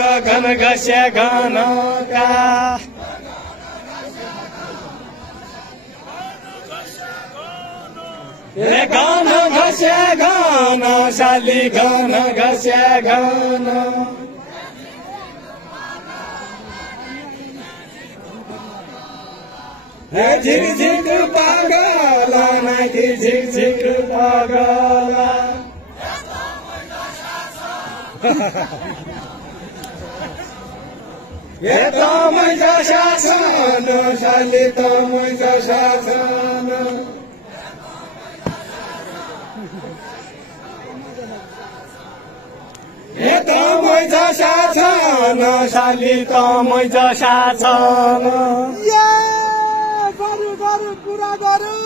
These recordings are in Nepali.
घन घस्या घनका घन घस्या घन शाली घन घस्या घन झिक झिक पागला माथि झिक झिक पागला हे त मैजा शासन शाली त मैजा शासन हे त मैजा शासन शाली त मैजा शासन कुरा गरु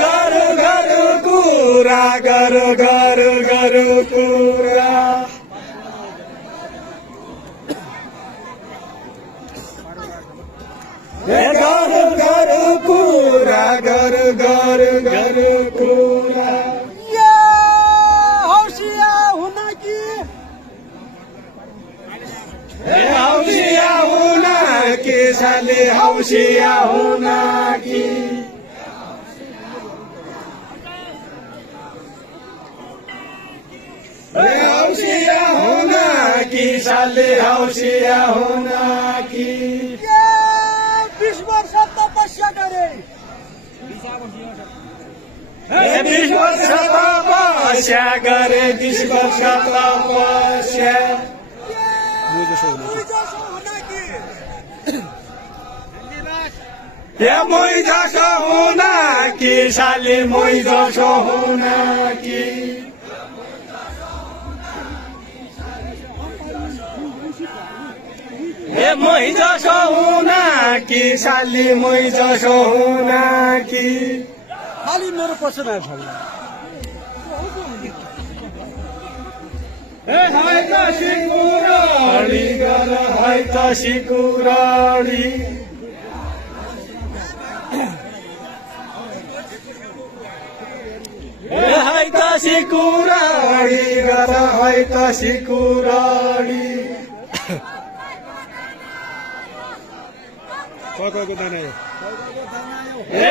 गरु गरु कुरा गरु गरु गरु कुरा गरु गरु कुरा गरु गरु गरु कुरा हौसिया हुन कि हौसिया हुन कि साली हौसिया हुन कि हौसिया हुन कि साली हौसिया हुन कि 20 वर्ष तपस्या गरे 20 वर्ष तपस्या गरे 20 वर्ष तपस्या मै जसो हुन कि साली मै जसो हुन कि मै जसो हुन कि साली मै जसो हुन कि खाली मेरो पछि आयो है त सिकुराडी गर है त सिकुराडी है त सिकुराडी गर है त सिकुराडी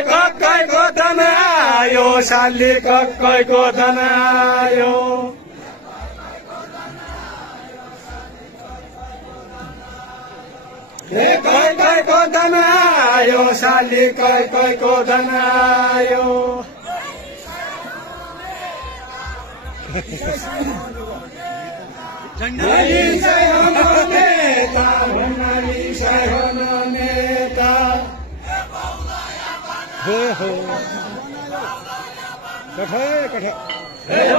कक्कैको धन आयो साली कक्कैको धन आयो कक्कैको धन आयो साली कक्कैको धन आयो भन्नाली सहन नेता भन्नाली सहन नेता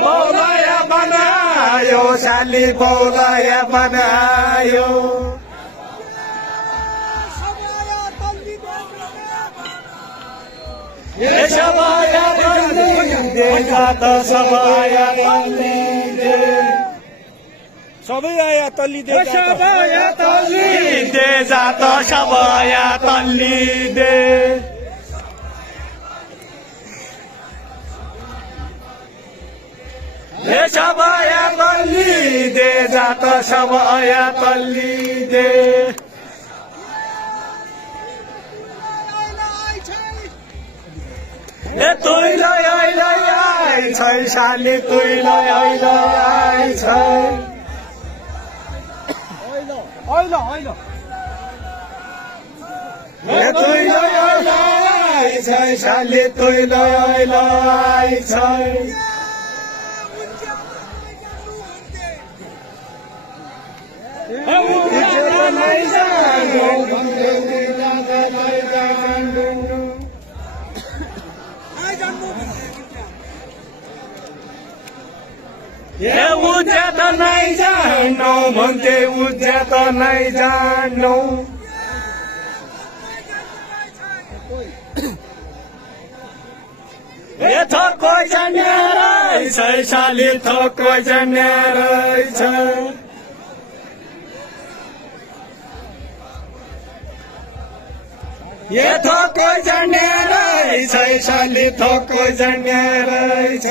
बौलाया बनायो साली बौलाया बनायो सबया तल्ली जात सबया तल्ली दे सबैया तल्ली दे सबया तल्ली दे जात सबया तल्ली दे सबया तल्ली दे जात सबया तल्ली दे तुइलाई आइलाई आइ छै साली तुइलाई आइलाई आइ छै तुइलाई आइलाई आइ छै साली तुइलाई आइलाई आइ छै उज्यात नै जान्नौ भन्थे उज्यात नै जान्नौ थोक्कै जान्ने रहेछ साली थोक्कै जान्ने रहेछ थोक्कै जान्ने रहेछ साली थोक्कै जान्ने रहेछ